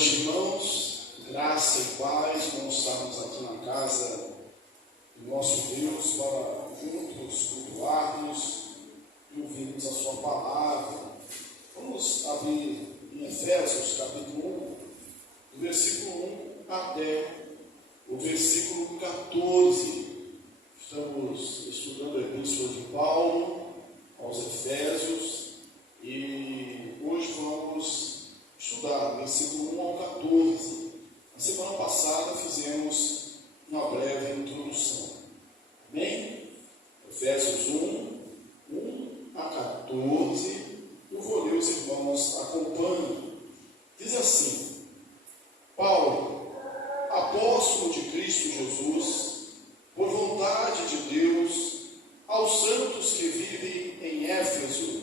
noite, irmãos. Graça e paz, vamos estarmos aqui na casa do nosso Deus para juntos cultuarmos e ouvirmos a sua palavra. Vamos abrir em Efésios, capítulo 1, do versículo 1 até o versículo 14. Estamos estudando a epístola de Paulo aos Efésios e hoje vamos estudar versículo 1 ao 14. Na semana passada fizemos uma breve introdução. Amém? Efésios 1 a 14. Eu vou ler, os irmãos acompanhem. Diz assim: Paulo, apóstolo de Cristo Jesus, por vontade de Deus, aos santos que vivem em Éfeso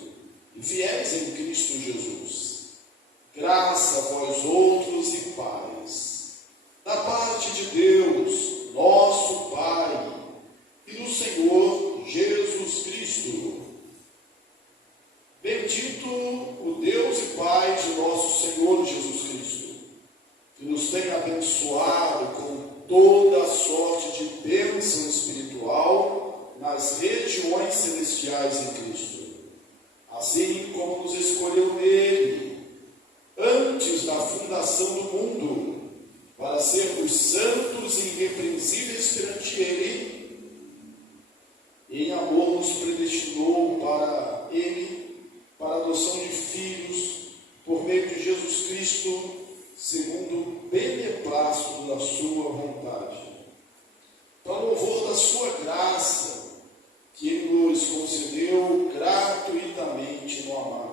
e fiéis em Cristo Jesus. Graça a vós outros e paz, da parte de Deus, nosso Pai, e do Senhor Jesus Cristo. Bendito o Deus e Pai de nosso Senhor Jesus Cristo, que nos tem abençoado com toda a sorte de bênção espiritual nas regiões celestiais em Cristo, assim como nos escolheu nele, antes da fundação do mundo, para sermos santos e irrepreensíveis perante ele, em amor nos predestinou para ele, para a adoção de filhos, por meio de Jesus Cristo, segundo o beneplácito da sua vontade, para louvor da sua graça, que ele nos concedeu gratuitamente no amado,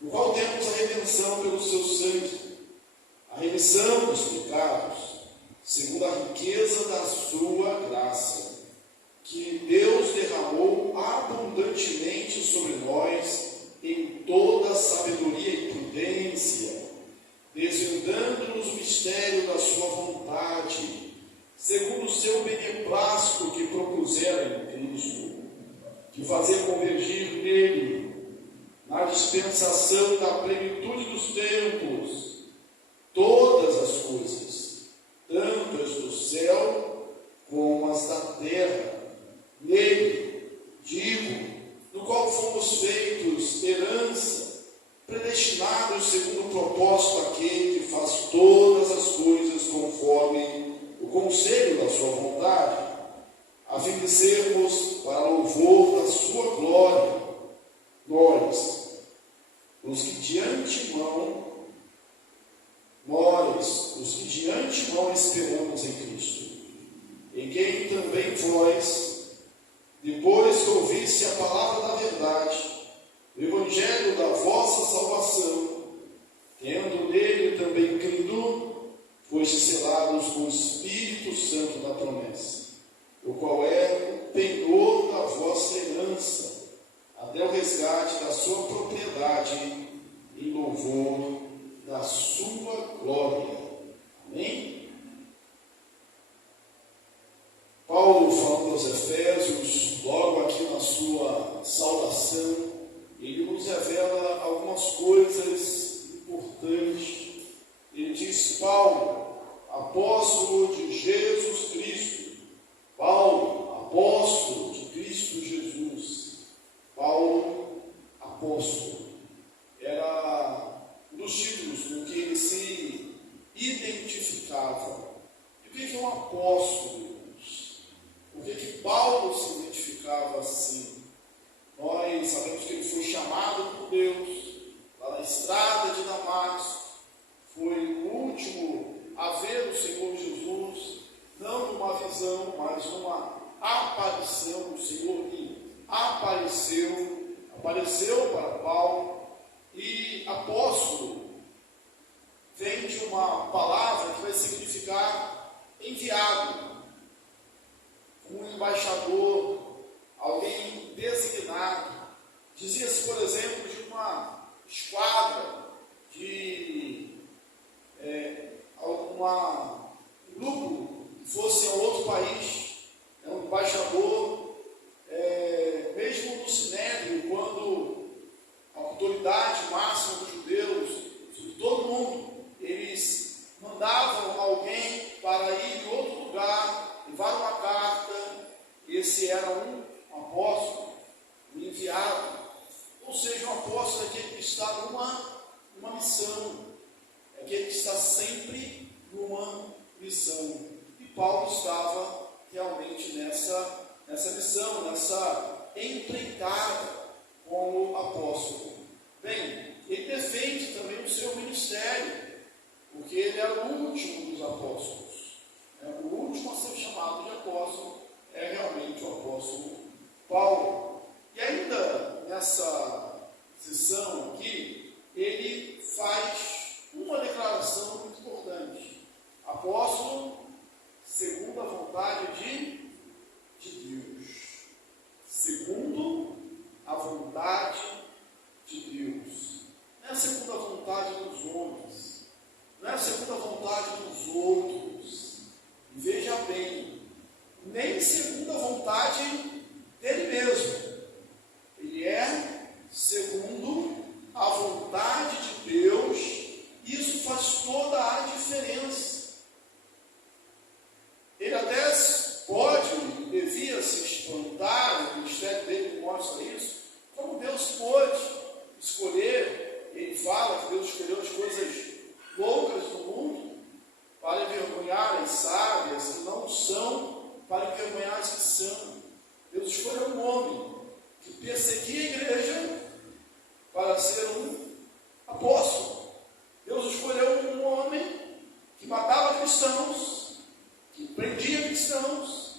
no qual temos a redenção pelo seu sangue, a remissão dos pecados, segundo a riqueza da sua graça, que Deus derramou abundantemente sobre nós em toda sabedoria e prudência, desvendando-nos o mistério da sua vontade, segundo o seu beneplácito que propusera em Cristo, de fazer convergir nele, na dispensação da plenitude dos tempos, todas as coisas, tanto as do céu como as da terra, nele, digo, no qual fomos feitos herança, predestinados segundo o propósito daquele que faz todas as coisas conforme o conselho da sua vontade, a fim de sermos para louvor da sua glória, nós, os que de antemão esperamos em Cristo, em quem também vós, depois que ouvisse a palavra da verdade, o evangelho da vossa salvação, tendo nele também crido, fostes selados com o Espírito Santo da promessa, o qual é o penhor da vossa herança, até o resgate da sua propriedade, em louvor da sua glória. Amém? Paulo, falando aos Efésios, logo aqui na sua saudação, ele nos revela algumas coisas importantes. Ele diz: Paulo, apóstolo de Jesus Cristo. Paulo, apóstolo de Cristo Jesus. Paulo, apóstolo, era um dos títulos no que ele se identificava. E o que é um apóstolo? Por que Paulo se identificava assim? Nós sabemos que ele foi chamado por Deus, lá na estrada de Damasco, foi o último a ver o Senhor Jesus, não numa visão, mas numa aparição. O Senhor lhe apareceu para Paulo. E apóstolo vem de uma palavra que vai significar enviado, um embaixador, alguém designado. Dizia-se, por exemplo, de uma esquadra, de um grupo que fosse a outro país, um embaixador, mesmo no Sinédrio, quando a autoridade máxima dos judeus, de todo mundo, eles porque ele está sempre numa missão. E Paulo estava realmente nessa missão, nessa empreitada como apóstolo. Bem, ele defende também o seu ministério, porque ele era o último dos apóstolos. O último a ser chamado de apóstolo é realmente o apóstolo Paulo. E ainda nessa sessão aqui, ele faz uma declaração muito importante. Apóstolo segundo a vontade de Deus. Segundo a vontade de Deus. Não é segundo a vontade dos homens. Não é segundo a vontade dos outros. E veja bem, nem segundo a vontade dele mesmo. Ele é segundo a vontade de Deus. Isso faz toda a diferença. Ele até pode e devia se espantar, o ministério dele mostra isso, como Deus pôde escolher. Ele fala que Deus escolheu as coisas loucas do mundo para envergonhar as sábias que não são, para envergonhar as que são. Deus escolheu um homem que perseguia a igreja para ser um apóstolo. Deus escolheu um homem que matava cristãos, que prendia cristãos,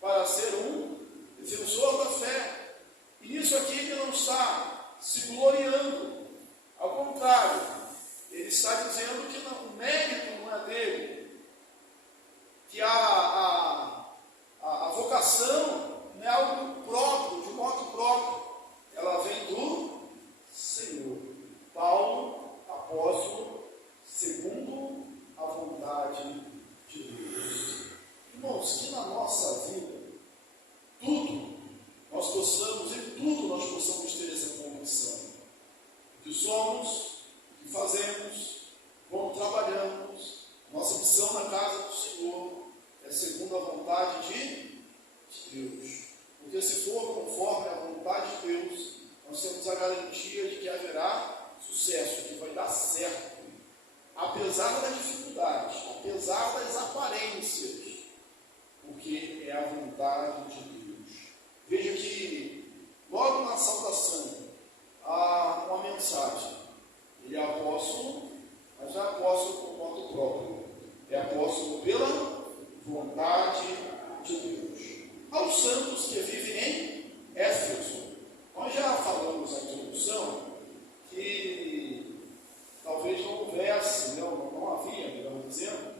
para ser um defensor da fé. E nisso aqui ele não está se gloriando. Ao contrário, ele está dizendo que o mérito não é dele, que a vocação não é algo próprio, de modo próprio, ela vem do Senhor. Paulo, apóstolo, segundo a vontade de Deus. Irmãos, que na nossa vida, tudo, nós possamos, em tudo nós possamos ter essa convicção. O que somos, o que fazemos, como trabalhamos, nossa missão na casa do Senhor é segundo a vontade de Deus. Porque se for conforme a vontade de Deus, nós temos a garantia de que haverá sucesso, que vai dar certo. Apesar das dificuldades, apesar das aparências, porque é a vontade de Deus. Veja que logo na saudação há uma mensagem. Ele é apóstolo, mas não é apóstolo por conta própria. É apóstolo pela vontade de Deus. Aos santos que vivem em Éfeso. Nós já falamos na introdução que talvez não houvesse, não havia, melhor dizendo,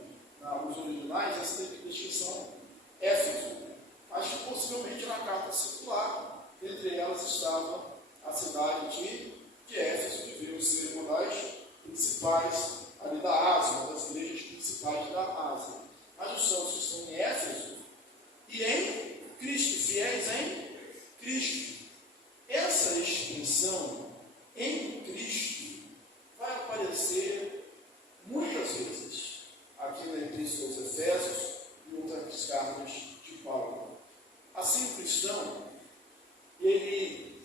nos originais, essa descrição Éfeso, mas que possivelmente na carta circular, entre elas estava a cidade de Éfeso, que veio ser uma das principais ali da Ásia, uma das igrejas principais da Ásia. Mas os santos estão em Éfeso e em Cristo, fiéis em Cristo. Essa expressão em Cristo vai aparecer muitas vezes aqui na Epístola aos Efésios e outras cartas de Paulo. Assim, o cristão, ele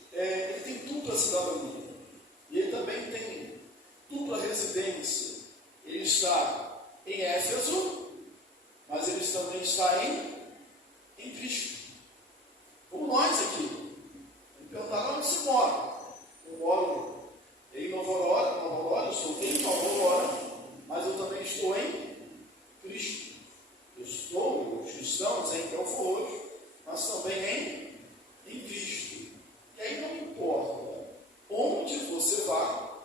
tem dupla cidadania, e ele também tem dupla residência. Ele está em Éfeso, mas ele também está em Cristo. Como nós aqui. Ele perguntaram onde você mora. Eu moro em Nova Aurora, eu sou em Nova Aurora, mas eu também estou em Cristo. Os cristãos em Belfor Roxo, mas também em Cristo. E aí não importa onde você vá,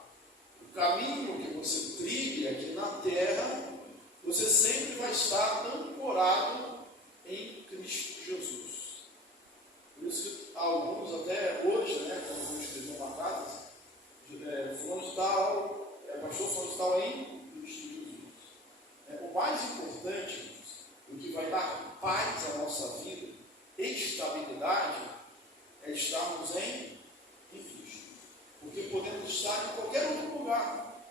o caminho que você trilhe aqui na terra, você sempre vai estar ancorado em Cristo Jesus. Por isso que alguns até hoje, quando vão escrever uma casa, fulano de tal, pastor fulano de tal em Cristo Jesus. O mais importante, o que vai dar paz à nossa vida, estabilidade, é estarmos em Cristo. Porque podemos estar em qualquer outro lugar,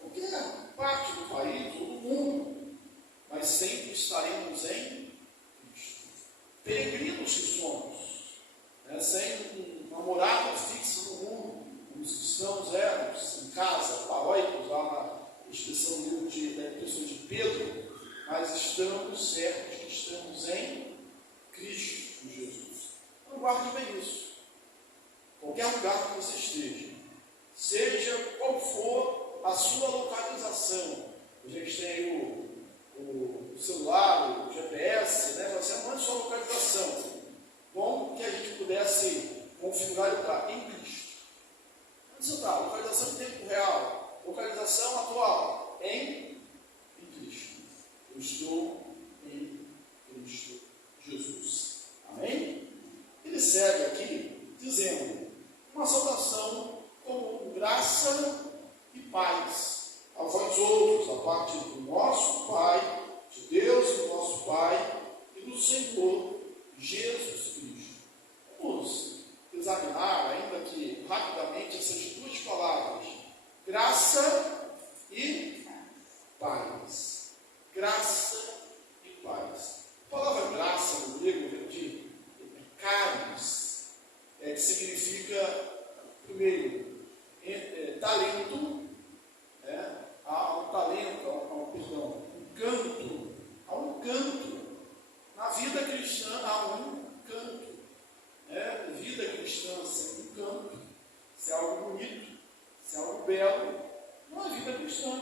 qualquer parte do país ou do mundo, mas sempre estaremos em Cristo. Peregrinos que somos, sem uma morada fixa no mundo, como os cristãos éramos, em casa, paróquicos lá expressão da pessoa de Pedro, mas estamos certos que estamos em Cristo Jesus. Então guarde bem isso. Qualquer lugar que você esteja, seja qual for a sua localização, a gente tem aí o celular, o GPS, né? Você manda sua localização. Bom que a gente pudesse configurar e estar em Cristo. Onde você está? Localização em tempo real, localização atual, em Cristo. Eu estou em Cristo Jesus. Amém? Ele segue aqui dizendo uma saudação como graça e paz a vós outros, a parte do nosso Pai, de Deus e do nosso Pai e do Senhor Jesus Cristo. Vamos examinar, ainda que rapidamente, essas duas palavras, graça e paz. Graça e paz. A palavra graça no grego de caris, que significa, primeiro, talento, há um talento, há um canto. Na vida cristã há um canto. Vida cristã sem um canto, se é algo bonito, se é algo belo, não é vida cristã.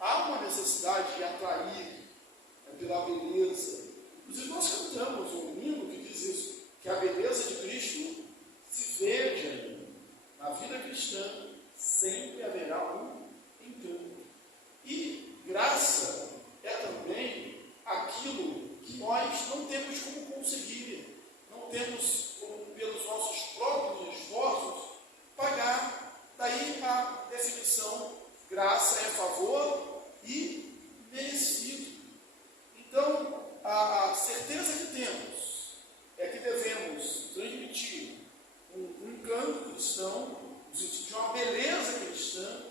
Há uma necessidade de atrair pela beleza. Inclusive nós cantamos um hino que diz isso, que a beleza de Cristo se veja na vida cristã, sempre haverá um encanto. E graça é também aquilo que nós não temos como conseguir, não temos como, pelos nossos próprios esforços, pagar. Daí a definição: graça é favor e merecido. Então, a certeza que temos é que devemos transmitir um encanto cristão, no sentido de uma beleza cristã,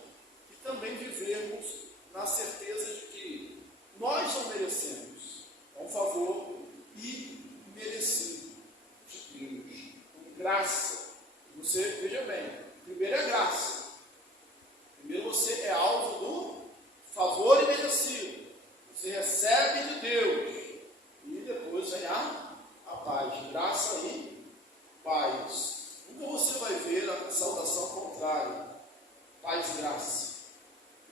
e também vivermos na certeza de que nós não merecemos. É um favor imerecido de Deus, com graça. Você, veja bem, primeiro é graça. Primeiro você é alvo do favor imerecido. Você recebe de Deus. E depois vem a paz. Graça e paz. Nunca você vai ver a saudação contrária. Paz e graça.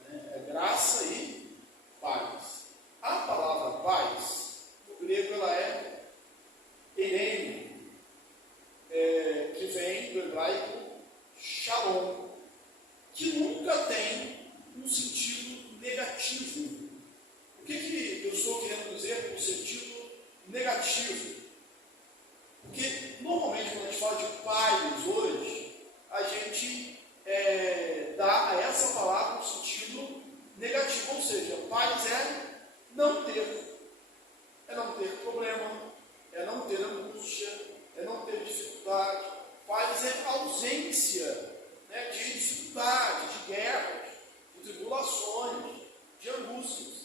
É graça e paz. A palavra paz, no grego, ela é eirene, que vem do hebraico shalom, que nunca tem um sentido negativo. O que eu estou querendo dizer com sentido negativo? Porque normalmente quando a gente fala de paz hoje, a gente dá a essa palavra um sentido negativo, ou seja, paz é não ter problema, é não ter angústia, é não ter dificuldade. Paz é ausência de dificuldade, de guerras, de tribulações, de angústias.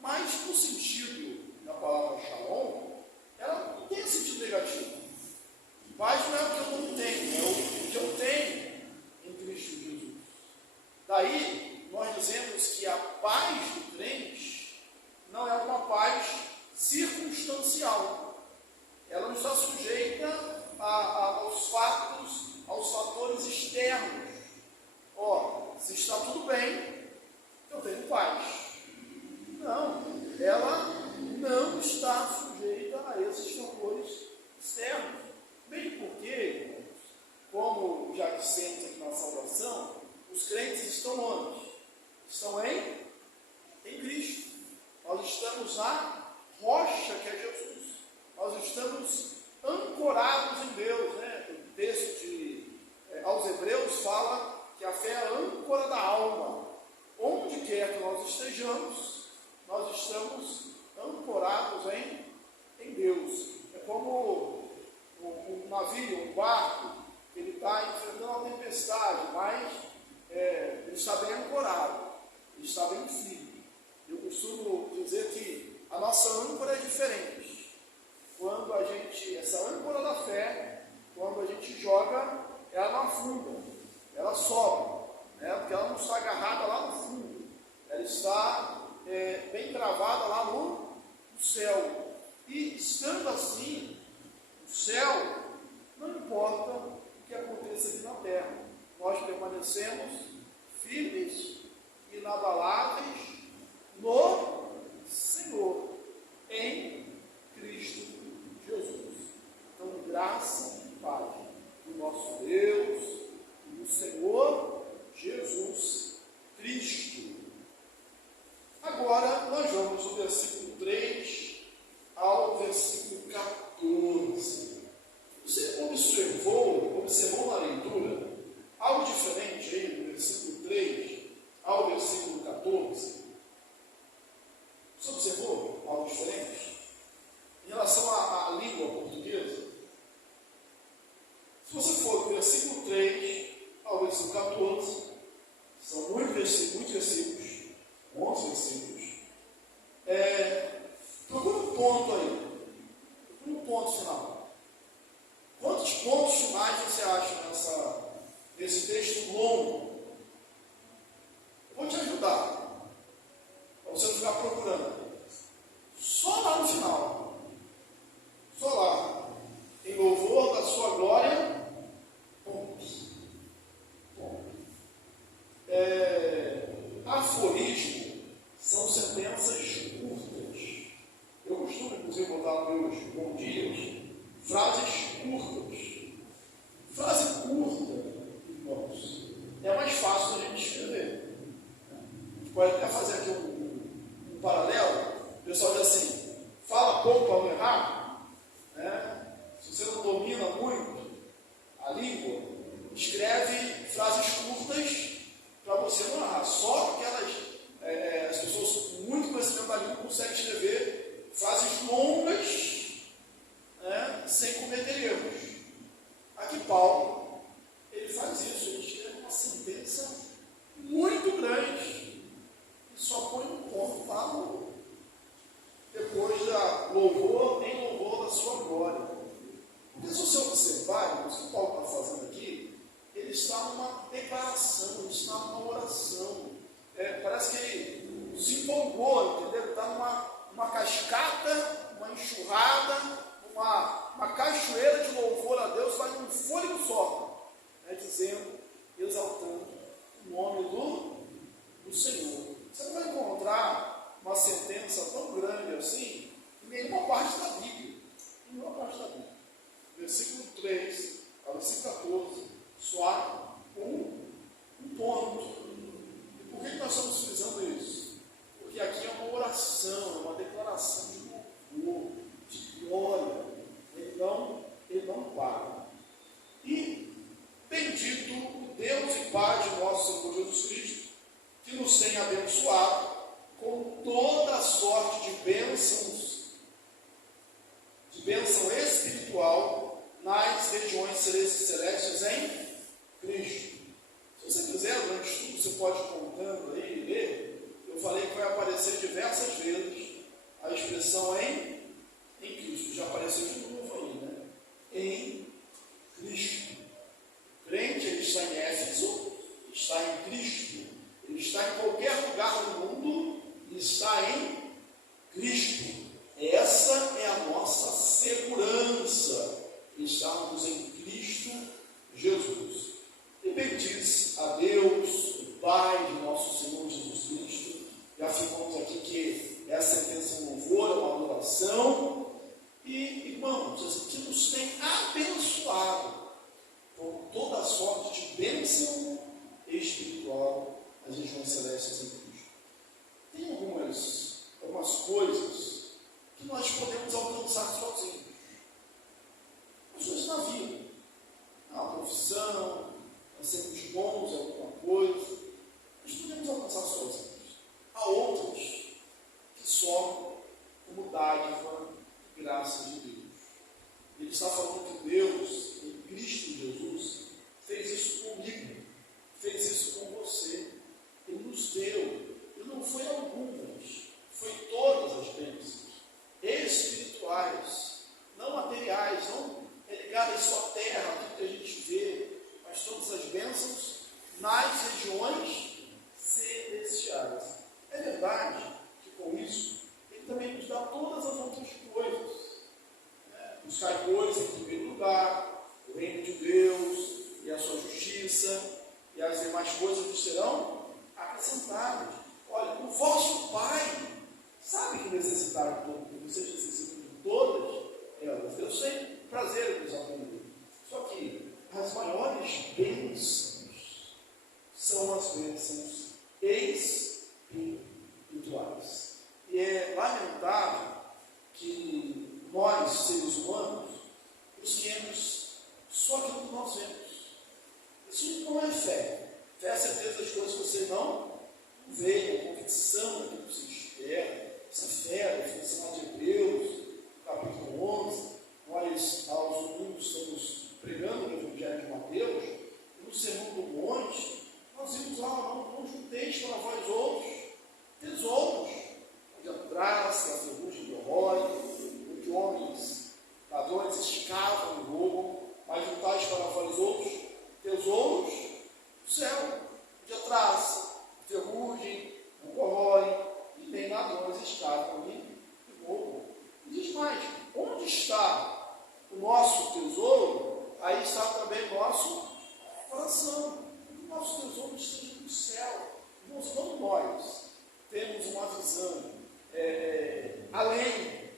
Mas no sentido da palavra shalom, ela não tem sentido negativo. Paz não é o que eu não tenho, é o que eu tenho em Cristo Jesus. Daí, nós dizemos que a paz do crente não é uma paz circunstancial. Ela não está sujeita aos fatos, aos fatores externos. Se está tudo bem, eu tenho paz. Não, ela não está sujeita a esses fatores externos. Mesmo porque, como já dissemos aqui na salvação, os crentes estão onde? Estão em Cristo. Nós estamos na rocha que é Jesus. Nós estamos ancorados em Deus. O texto aos Hebreus fala que a fé é a âncora da alma. Onde quer que nós estejamos, nós estamos ancorados em Deus. É como um navio, um barco, que ele está enfrentando uma tempestade, mas ele está bem ancorado, ele está bem firme. Eu costumo dizer que a nossa âncora é diferente. Quando essa âncora da fé, quando a gente joga, ela não afunda, ela sobe, porque ela não está agarrada lá no fundo, gravada lá no céu. E estando assim, no céu, não importa o que aconteça aqui na terra, nós permanecemos firmes, inabaláveis no Senhor, em Cristo Jesus. Então, graça e paz do nosso Deus e do Senhor Jesus Cristo. Agora, nós vamos do versículo 3 ao versículo 14. Você observou na leitura algo diferente aí do versículo 3 ao versículo 14? Você observou algo diferente? Em relação à língua portuguesa? Se você for do versículo 3 ao versículo 14, são muitos versículos, 11 versículos. Procura um ponto aí. Procura um ponto final. Quantos pontos finais você acha nesse texto longo? Eu vou te ajudar, para você não ficar procurando. Só lá no final. Só lá. Em louvor da sua glória. Pontos. Aforismo são sentenças curtas. Eu costumo, inclusive, botar nos meus bom dias frases curtas. Frase curta, irmãos, é mais fácil da gente escrever. A gente pode até fazer aqui um paralelo. O pessoal diz assim: fala pouco para não errar. Se você não domina muito a língua, escreve frases curtas para você não errar. Só as pessoas com muito conhecimento da língua conseguem escrever frases longas, sem cometer erros. Aqui Paulo, ele faz isso, ele escreve uma sentença muito grande e só põe um ponto para depois da louvor, em louvor da sua glória. Porque se você observar, o que Paulo está fazendo aqui, ele está numa declaração, ele está numa oração. Parece que ele se empolgou, entendeu? Ele está numa cascata, uma enxurrada, uma cachoeira de louvor a Deus, vai num fôlego só, dizendo, exaltando o nome do Senhor. Você não vai encontrar uma sentença tão grande assim em nenhuma parte da Bíblia. Nenhuma parte da Bíblia. Versículo 3 ao versículo 14, só um ponto. E por que nós estamos frisando isso? Porque aqui é uma oração, é uma declaração de louvor, de glória. Ele não para. E bendito o Deus e Pai de nosso Senhor Jesus Cristo, que nos tem abençoado com toda a sorte de bênção espiritual nas regiões celestes em Cristo. Se você quiser, durante o estudo, você pode ir contando aí e ler. Eu falei que vai aparecer diversas vezes a expressão em Cristo. Já apareceu de novo aí, né? Em Cristo. O crente, ele está em Éfeso, está em Cristo. Ele está em qualquer lugar do mundo e está em Cristo. Essa é a nossa segurança. Estamos em Cristo Jesus. E bendiz a Deus, o Pai de nosso Senhor Jesus Cristo. Já afirmamos aqui que essa sentença é um louvor, é uma adoração. E, irmãos, que nos tem abençoado com toda a sorte de bênção espiritual nas regiões celestes em Cristo. Tem algumas coisas que nós podemos alcançar sozinhos. As coisas na vida. A profissão, nós sermos bons em alguma coisa, nós podemos alcançar sozinhos. Há outras que só como dádiva lamentável que nós, seres humanos, busquemos só aquilo que nós vemos. Isso não é fé. Fé é a certeza das coisas que você não vê, a convicção daquilo que você espera. Essa fé, a definição de Hebreus, capítulo 11, nós, aos domingos, estamos pregando o Evangelho de Mateus, e no Sermão do Monte, nós vimos lá, não junteis para vós outros tesouros, onde a traça, a ferrugem derrói, onde homens ladrões escavam e roubam, mas juntais para vós outros tesouros do céu, onde a traça, a ferrugem não corrói, e nem ladrões escavam e roubam. E diz mais, onde está o nosso tesouro, aí está também o nosso coração. O nosso tesouro esteja no céu. Irmãos, quando nós temos uma visão além,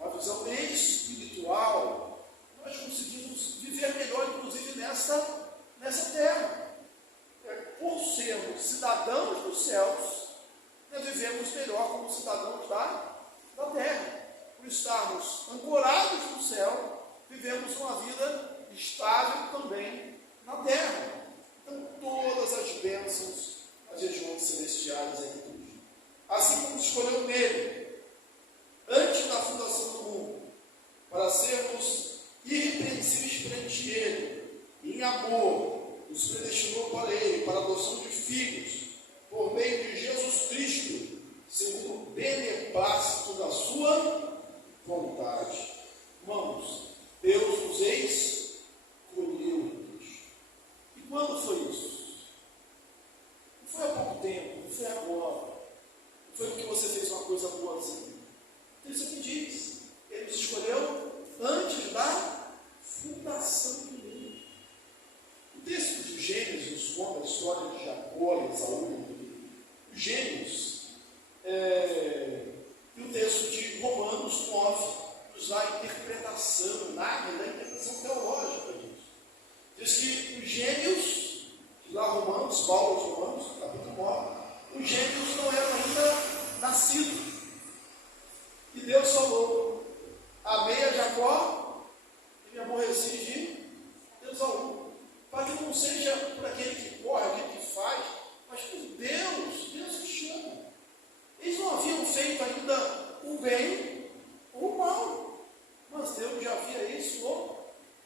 uma visão espiritual, nós conseguimos viver melhor, inclusive nessa terra. Por sermos cidadãos dos céus, nós vivemos melhor como cidadãos da terra. Por estarmos ancorados no céu, vivemos uma vida estável também na terra. Então, todas as bênçãos, as regiões celestiais em Cristo. Assim como escolheu nele, antes da fundação do mundo, para sermos irrepreensíveis perante ele, em amor, nos predestinou para ele, para a adoção de filhos, por meio de Jesus Cristo, segundo o beneplácito da sua vontade. Irmãos, Deus nos escolheu em Cristo. E quando foi isso? Não foi há pouco tempo, não foi agora. Não foi porque você fez uma coisa boazinha. Então isso aqui diz, ele nos escolheu antes da fundação do mundo. O texto de Gênesis nos conta a história de Jacó e Esaú. Os Gênesis e o texto de Romanos 9 nos dá a interpretação, narra da interpretação teológica disso. Diz que os gêmeos, lá Romanos, Paulo aos Romanos, capítulo 9, os gêmeos não eram ainda nascidos. E Deus falou: amei a Jacó e me aborreci de Esaú. Para que não seja por aquele que corre, aquele que faz, mas por Deus que chama. Eles não haviam feito ainda o bem ou o mal, mas Deus já havia isso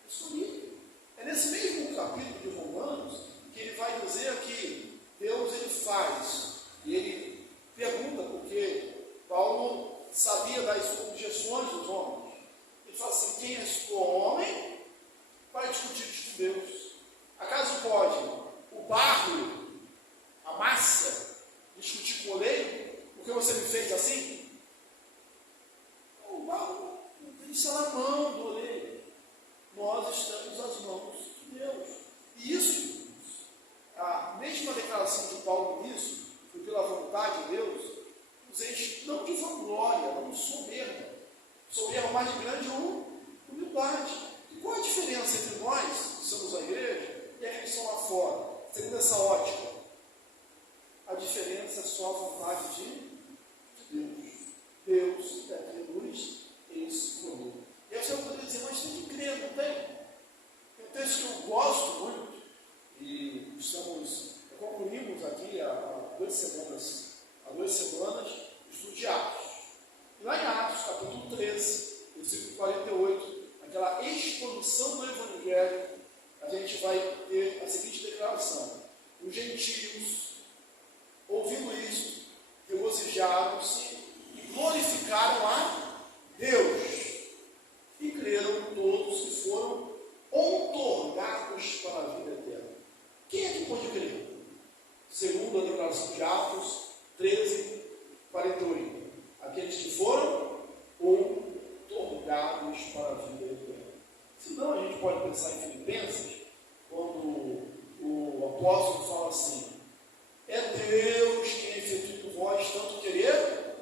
escolhido. É nesse mesmo capítulo de Romanos que ele vai dizer que Deus ele faz, e ele pergunta, porque Paulo sabia das objeções dos homens. Ele fala assim: quem és tu, homem, para discutir com Deus? Acaso pode o barro, a massa, discutir com o oleiro? Porque você me fez assim? O barro está na mão do oleiro. Nós estamos nas mãos de Deus. E isso, a mesma declaração de Paulo nisso, foi pela vontade de Deus, nos enche não de vanglória, não de soberba. Soberba mais grande é humildade. E qual a diferença entre nós, que somos a igreja, e aqueles que estão lá fora? Segundo essa ótica, a diferença é só a vontade de Deus. Deus é que nos escolheu. E aí você poderia dizer: mas tem que crer, não tem? Tem um texto que eu gosto muito, e concluímos aqui há 2 semanas, o estudo de Atos. E lá em Atos, capítulo 13, versículo 48, aquela exposição do Evangelho, a gente vai ter a seguinte declaração: os gentios, ouvindo isso, regozijaram-se e glorificaram a Deus, e creram todos que foram outorgados para a vida eterna. Quem é que pode crer? Segundo a declaração de Atos 13, 48. Aqueles que foram outorgados para a vida eterna. Senão a gente pode pensar em Filipenses, quando o apóstolo fala assim: é Deus quem efetua em vós tanto querer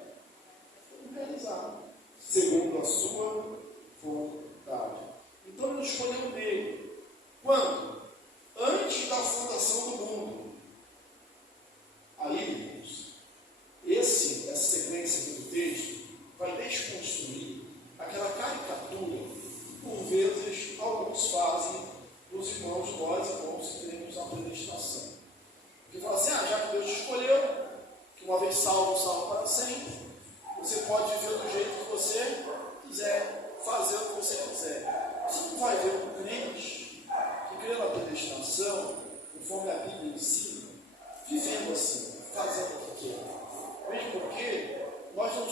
como realizar, segundo a sua vontade. Então ele escolheu nele. Quando? Antes da fundação do mundo. Aí, irmãos, essa sequência aqui do texto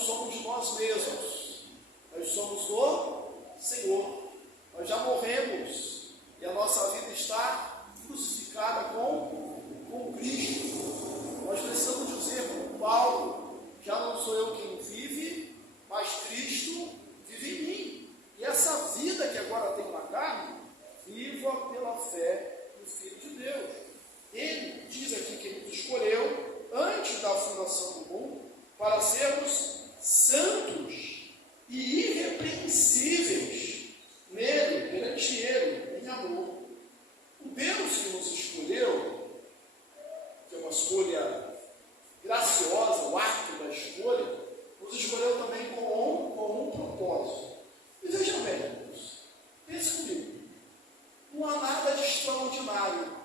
somos de nós mesmos, nós somos do Senhor. Nós já morremos e a nossa vida está crucificada com Cristo. Nós precisamos dizer como Paulo: já não sou eu quem vive, mas Cristo vive em mim. E essa vida que agora tenho na carne, viva pela fé no Filho de Deus. Ele diz aqui que ele nos escolheu antes da fundação do mundo para sermos santos e irrepreensíveis nele, perante ele, em amor. O Deus que nos escolheu, que é uma escolha graciosa, o ato da escolha, nos escolheu também com um propósito. E veja bem, irmãos, pense comigo, não há nada de extraordinário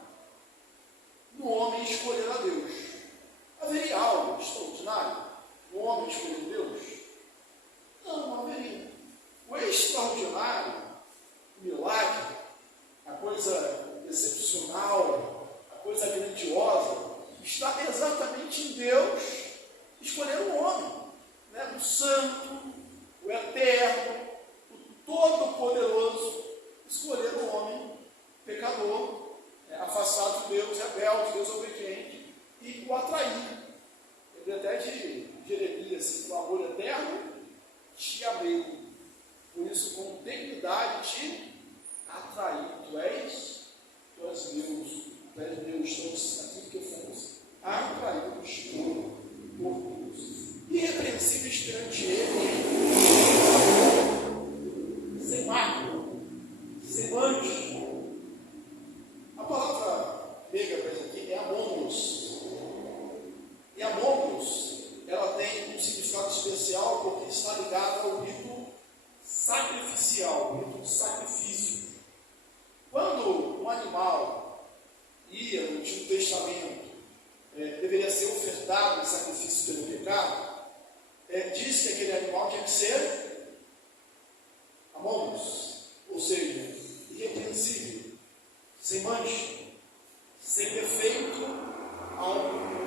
no homem escolher a Deus. Haveria algo extraordinário no homem escolher Deus? Não haveria. O extraordinário, o milagre, a coisa excepcional, a coisa grandiosa, está exatamente em Deus escolher o homem, né? O santo, o eterno, o todo-poderoso, escolher o homem pecador, afastado de Deus, rebelde, desobediente, e o atrair. Ele até de Jeremias, assim, com amor eterno, te amei. Por isso, com dignidade, te atraí. Tu és Deus, estamos aqui porque fomos atraídos por Deus. Irrepreensíveis perante Ele, sem marca, sem mancha. A palavra grega para isso aqui é amônios. E amônios, ela tem um significado especial porque está ligada ao rito sacrificial, o rito de sacrifício. Quando um animal ia no Antigo Testamento, deveria ser ofertado em sacrifício pelo pecado, diz que aquele animal tinha que ser amônios, ou seja, irrepreensível, sem mancha, sem defeito algum.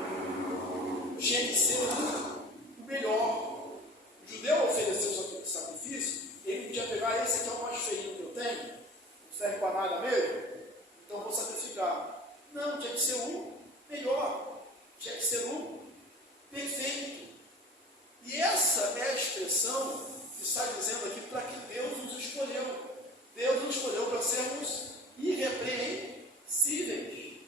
Tinha que ser o melhor. O judeu ofereceu o sacrifício, ele podia pegar: esse aqui é o mais feio que eu tenho, não serve para nada mesmo, então vou sacrificar. Não, tinha que ser o melhor, tinha que ser o perfeito. E essa é a expressão que está dizendo aqui para que Deus nos escolheu. Deus nos escolheu para sermos irrepreensíveis,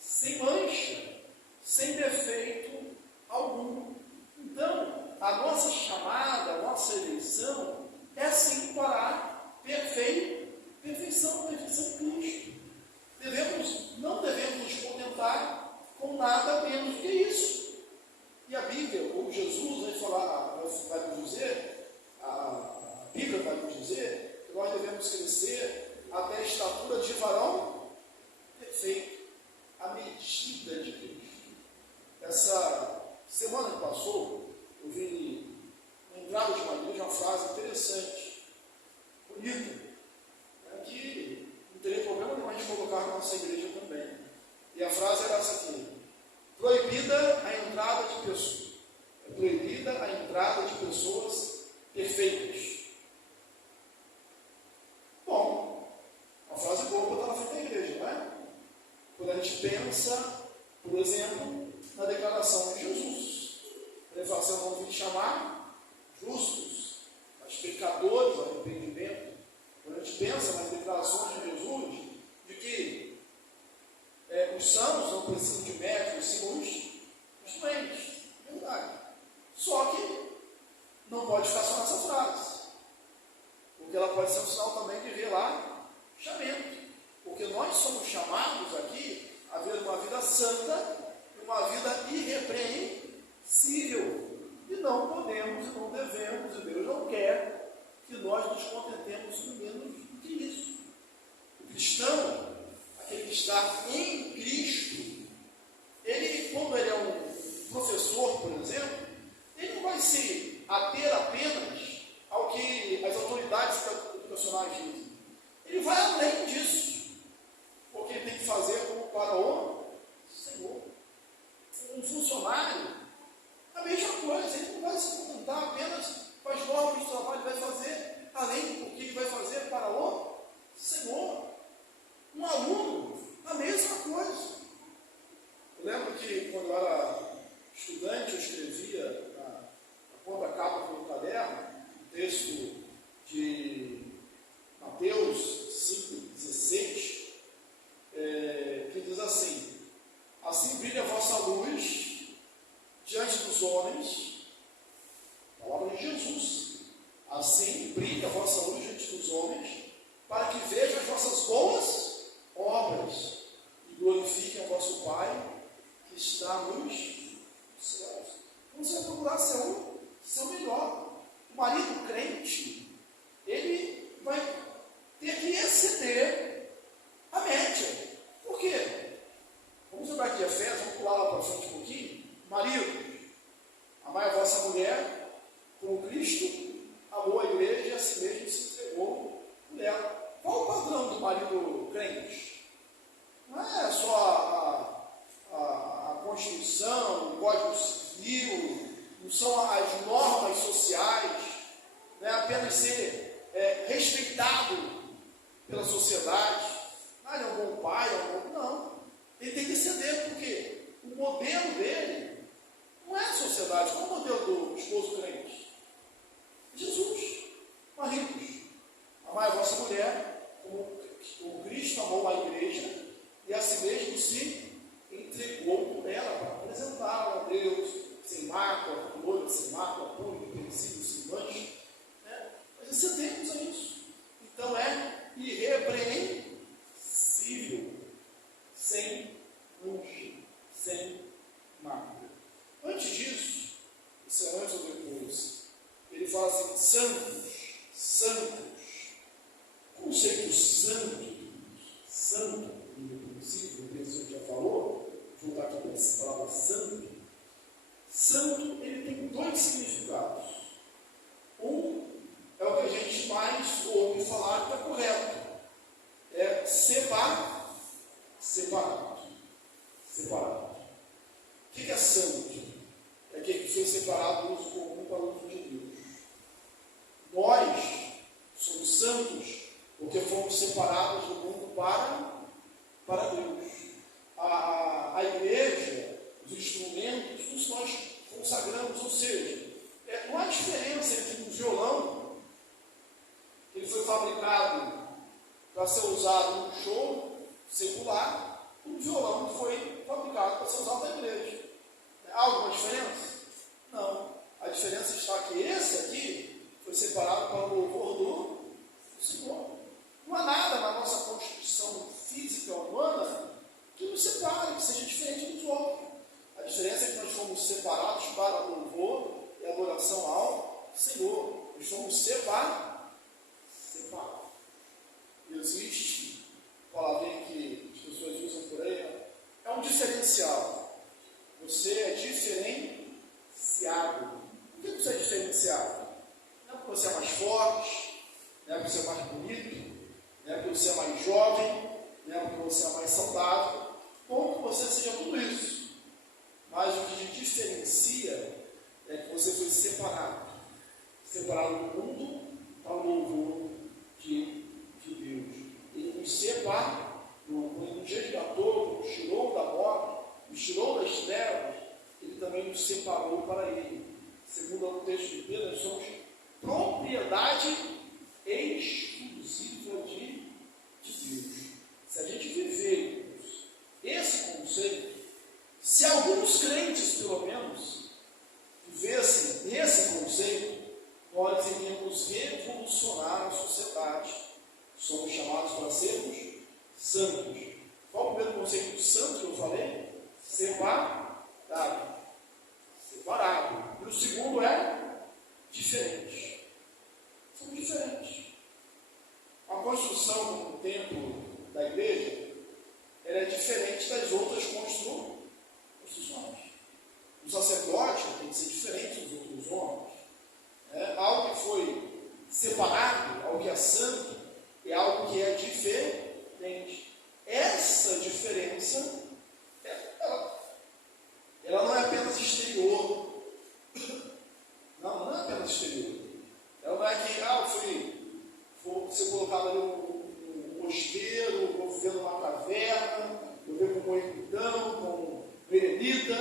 sem mancha, sem defeito algum. Então, a nossa chamada, a nossa eleição é sim para a perfeição em Cristo. Não devemos nos contentar com nada menos do que isso. E a Bíblia, ou Jesus, vai nos dizer, a Bíblia vai nos dizer que nós devemos crescer até a estatura de varão perfeito, à medida de Cristo. Essa semana que passou, eu vi na entrada de uma igreja uma frase interessante, bonita, que não teria problema nenhum a gente colocar na nossa igreja também. E a frase era essa aqui: proibida a entrada de pessoas. É proibida a entrada de pessoas perfeitas. Bom, uma frase boa para botar na frente da igreja, não é? Quando a gente pensa, por exemplo, na declaração de Jesus. Ele fala assim: eu não vim chamar justos, mas pecadores ao arrependimento. Quando a gente pensa nas declarações de Jesus, de que os sãos não precisam de médicos, sim os doentes. Verdade. Só que não pode ficar só nessa frase, porque ela pode ser um sinal também de relaxamento. Porque nós somos chamados aqui a ver uma vida santa, uma vida irrepreensível. E não podemos e não devemos, e Deus não quer que nós nos contentemos com menos do que isso. O cristão, aquele que está em Cristo, ele, quando ele é um professor, por exemplo, ele não vai se ater apenas ao que as autoridades educacionais dizem. Ele vai além disso, porque ele tem que fazer como para o Senhor. Um funcionário, a mesma coisa, ele não vai se contentar apenas com as normas de trabalho, vai fazer além do que ele vai fazer para o Senhor. Um aluno, a mesma coisa. Eu lembro que quando eu era estudante, eu escrevia na ponta capa do caderno um texto de Mateus 5,16, que diz assim: assim brilha a vossa luz diante dos homens, palavra de Jesus, assim brilha a vossa luz diante dos homens, para que vejam as vossas boas obras e glorifiquem a vosso Pai que está nos céus. Então você vai procurar ser o melhor. O marido crente, ele vai ter que exceder a média. Por quê? Vamos lembrar aqui de Efésios, vamos pular lá para frente um pouquinho. Marido, amai a vossa mulher como Cristo amou a igreja e a si mesmo se entregou por ela. Qual o padrão do marido crente? Não é só a Constituição, o Código Civil, não são as normas sociais, não é apenas ser respeitado pela sociedade. Ele é um bom pai, não. Ele tem que ceder, porque o modelo dele não é a sociedade. Qual é o modelo do esposo crente? Jesus. Maridos, amai a vossa mulher como Cristo amou a igreja e a si mesmo se entregou por ela para apresentá-la a Deus, sem mácula, loura, sem mácula, puro, irrepreensível, sem mancha. Mas excedemos a isso. Então é irrepreensível, sem mancha, sem mácula. Antes disso, isso é antes ou depois, ele fala assim: santos. O conceito santo, irrepreensível, o que já falou, vou voltar aqui para essa palavra santo. Santo, ele tem dois significados. Um é o que a gente mais ouve falar que está correto. É separado. O que é santo? É aquele que foi separado do uso comum para o uso de Deus. Nós somos santos porque fomos separados do mundo para Deus. A igreja, os instrumentos, tudo nós consagramos, ou seja, não há diferença entre um violão, que ele foi fabricado para ser usado num show secular, e um violão que foi fabricado para ser usado na igreja. Há alguma diferença? Não. A diferença está que esse aqui foi separado para o louvor do Senhor. Não há nada na nossa constituição física humana que nos separe, que seja diferente dos outros. A diferença é que nós fomos separados para louvor e adoração ao Senhor. Nós fomos separados. Existe, palavrinha que as pessoas usam por aí, é um diferencial. Você é diferenciado. Por que você é diferenciado? Não é porque você é mais forte, não é porque você é mais bonito, não é porque você é mais jovem, não é porque você é mais saudável, ou que você seja tudo isso. Mas o que te diferencia é que você foi separado do mundo para o louvor de Deus. Ele nos separou, nos resgatou, nos tirou da morte, nos tirou das trevas, ele também nos separou para ele. Segundo o texto de Pedro, nós somos propriedade exclusiva de Deus. Se a gente viver esse conceito, se alguns crentes, pelo menos, vivessem esse conceito, nós iríamos revolucionar a sociedade. Somos chamados para sermos santos. Qual o primeiro conceito de santo que eu falei? Separado. E o segundo é diferente. Somos diferentes. A construção do templo da igreja, ela é diferente das outras construções. O sacerdote tem que ser diferente dos outros homens. Algo que foi separado, algo que é santo, é algo que é diferente. Essa diferença, ela não é apenas exterior, nesse período. Ela não é que, vou ser colocado ali no mosteiro, vou viver numa caverna, vou viver com Moicudão, com Berenita,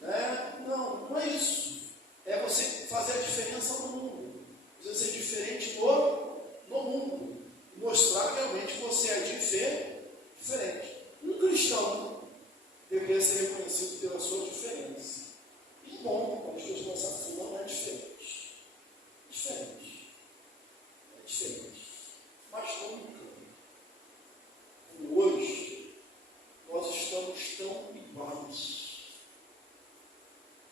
né? Não é isso. É você fazer a diferença no mundo. Você ser diferente no mundo. Mostrar realmente que você é diferente. Um cristão deveria ser reconhecido pela sua diferença. E bom, quando as pessoas pensam assim, não é diferente. É diferente. Mas nunca, como hoje, nós estamos tão iguais.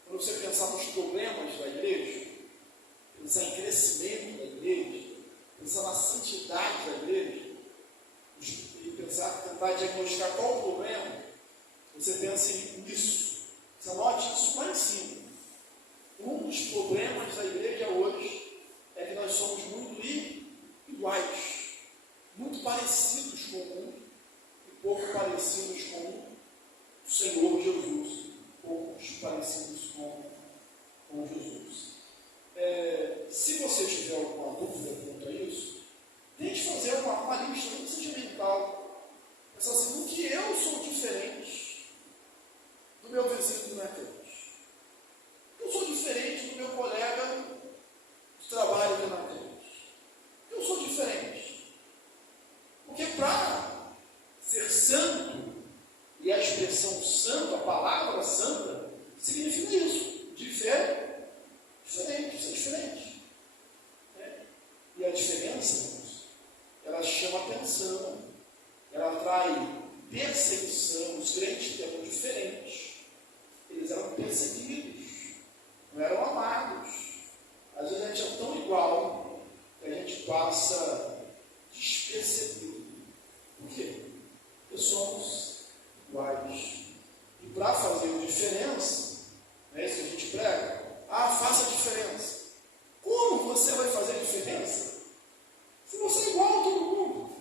Quando você pensar nos problemas da igreja, pensar em crescimento da igreja, pensar na santidade da igreja, e tentar diagnosticar qual o problema, você pensa nisso. Você anote isso lá em cima. Um dos problemas da igreja hoje é que nós somos muito iguais, muito parecidos com o mundo e pouco parecidos com o Senhor Jesus, poucos parecidos com Jesus. Se você tiver alguma dúvida quanto a isso, tente fazer uma lista muito sentimental. Pensar assim, no que eu sou diferente do meu vizinho do Mateus. Eu sou diferente do meu colega de trabalho do Mateus. Eu sou diferente. Porque para ser santo, e a expressão santo, a palavra santa, significa isso. Diferente, ser diferente. E a diferença, ela chama atenção, ela atrai perseguição. Os crentes eram diferentes, eles eram perseguidos, não eram amados. Às vezes a gente é tão igual que a gente passa despercebido. Por quê? Porque somos iguais. E para fazer diferença, não é isso que a gente prega? Faça a diferença. Como você vai fazer a diferença? Se você é igual a todo mundo.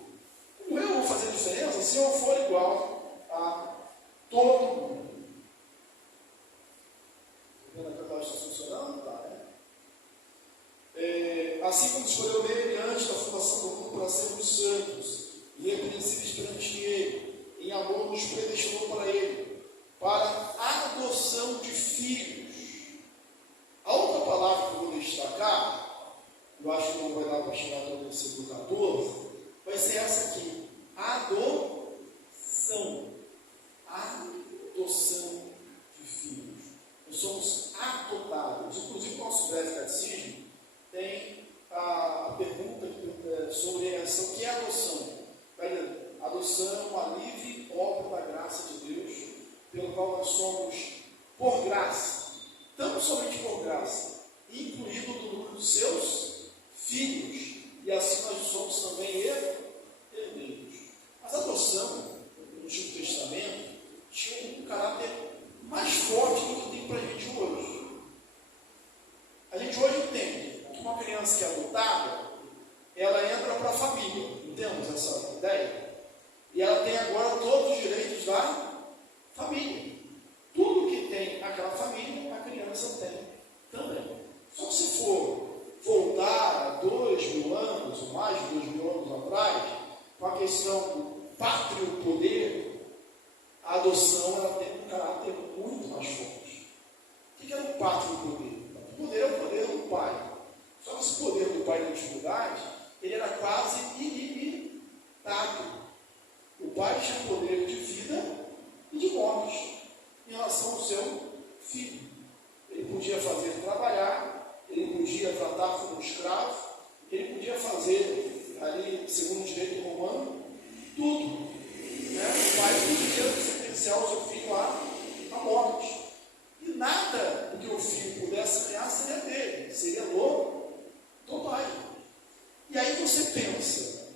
Como eu vou fazer a diferença se eu for igual a todo mundo? Vendo que a casa está funcionando? Tá, né? Assim como escolheu nele antes da fundação do mundo para sermos santos e irrepreensíveis perante ele, em amor nos predestinou para ele, para a adoção de filhos. A outra palavra que eu vou destacar, eu acho que não vai dar para chegar até o versículo 14, vai ser essa aqui: adoção. Adoção de filhos. Nós somos adotados. Inclusive, o nosso breve catecismo tem a pergunta sobre essa: o que é adoção? Adoção, a livre obra da graça de Deus, pelo qual nós somos, por graça, tão somente por graça, incluído no número dos seus filhos, e assim nós somos também herdeiros. Mas a adoção, no Antigo Testamento, tinha um caráter mais forte do que tem para a gente hoje. A gente hoje entende que uma criança que é adotada, ela entra para a família, entendemos essa ideia? E ela tem agora todos os direitos da família. Tudo que tem aquela família, a criança tem também. Só que se for voltar a 2.000 anos, ou mais de 2.000 anos atrás, com a questão do pátrio poder, a adoção ela tem um caráter muito mais forte. O que é o pátrio poder? O poder é o poder do pai. Só que esse poder do pai na antiguidade, ele era quase ilimitado. O pai tinha poder de vida e de morte em relação ao seu filho. Ele podia fazer trabalhar, ele podia tratar como um escravo, ele podia fazer, ali, segundo o direito romano, tudo. Né? O pai podia sentenciar o seu filho à morte. E nada do que o filho pudesse ganhar seria dele, seria do pai. E aí você pensa,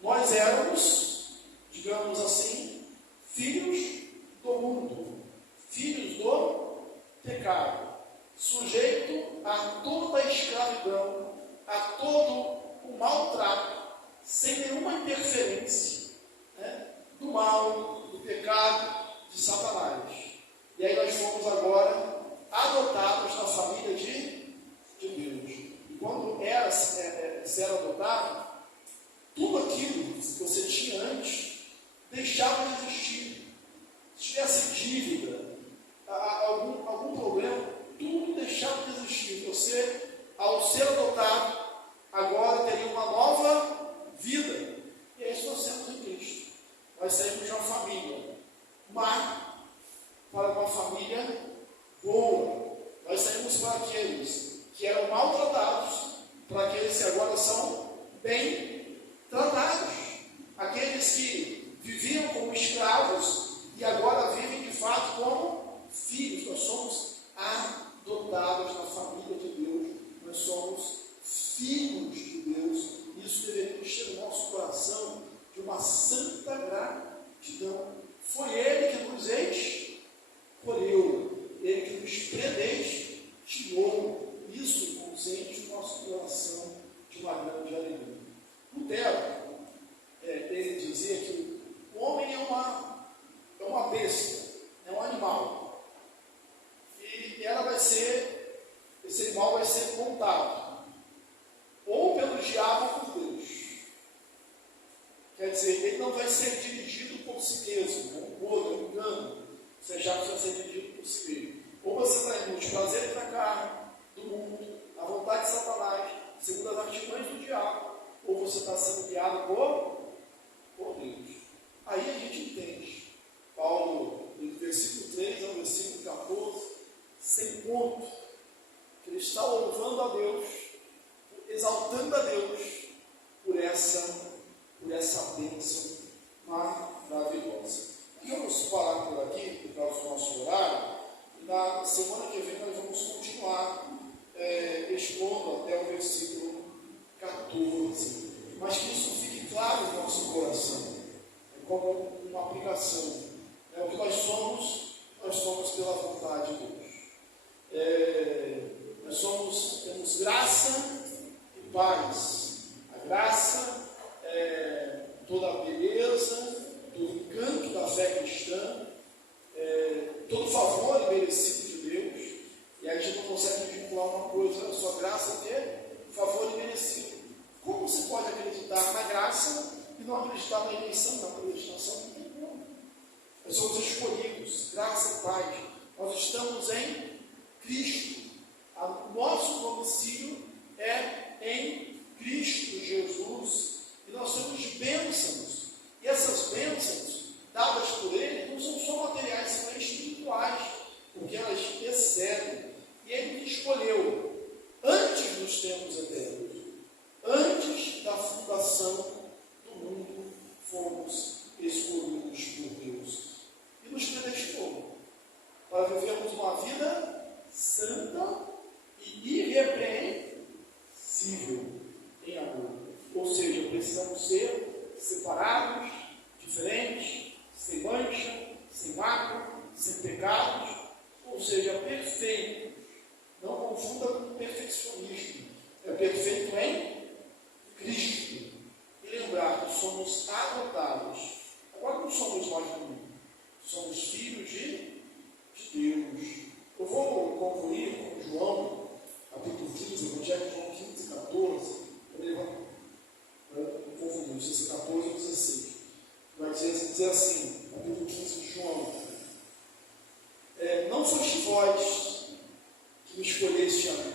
nós éramos, digamos assim, filhos do mundo, filhos do pecado, sujeito a toda a escravidão, a todo o maltrato, sem nenhuma interferência, né, do mal, do pecado, de Satanás. E aí nós fomos agora adotados na família de Deus. esse agora são bem tratados. Aqueles que viviam como escravos e agora vivem de fato como filhos. Nós somos adotados na família de Deus, nós somos filhos de Deus. Isso deveria encher o nosso coração de uma santa gratidão. Foi Ele que nos escolheu, Ele que nos predestinou. Isso nos enche o nosso coração de uma grande alegria. Lutero, ele dizia que o homem é uma besta, é um animal. E esse animal vai ser montado ou pelo diabo ou por Deus. Quer dizer, ele não vai ser dirigido por si mesmo, com um engano. Você já precisa ser dirigido por si mesmo. Ou você está indo nos prazeres da carne, do mundo, à vontade de Satanás, segundo as artimanhas do diabo, ou você está sendo guiado por Deus. Aí a gente entende. Paulo, do versículo 3 ao versículo 14, sem ponto, que ele está louvando a Deus, exaltando a Deus por essa bênção maravilhosa. Vamos parar por aqui, por causa do nosso horário, e na semana que vem nós vamos continuar expondo até o versículo 14. Mas que isso fique claro no nosso coração, como uma aplicação. O que nós somos pela vontade de Deus. Temos graça e paz. A graça é toda a beleza, todo o encanto da fé cristã, todo o favor imerecido de Deus. E a gente não consegue vincular uma coisa, a sua graça ter favor imerecido. Como você pode acreditar na graça e não acreditar na eleição, na predestinação? Não tem como. Nós somos escolhidos, graça e paz. Nós estamos em Cristo. O nosso domicílio é em Cristo Jesus. E nós temos bênçãos. E essas bênçãos, dadas por Ele, não são só materiais, são espirituais, porque elas excedem. E Ele nos escolheu antes dos tempos eternos. Antes da fundação do mundo, fomos escolhidos por Deus. E nos predestinou para vivermos uma vida santa e irrepreensível em amor. Ou seja, precisamos ser separados, diferentes, sem mancha, sem mácula, sem pecados, ou seja, perfeitos. Não confunda com perfeccionismo. É perfeito em Cristo. E lembrar que somos adotados. Agora não somos mais do mundo. Somos filhos de Deus. Eu vou concluir com João, capítulo 15, Evangelho de João 15, 14. Eu confundi, não sei se é 14 ou 16. Vai dizer assim, capítulo 15 de João. Não foste vós que me escolheste a mim,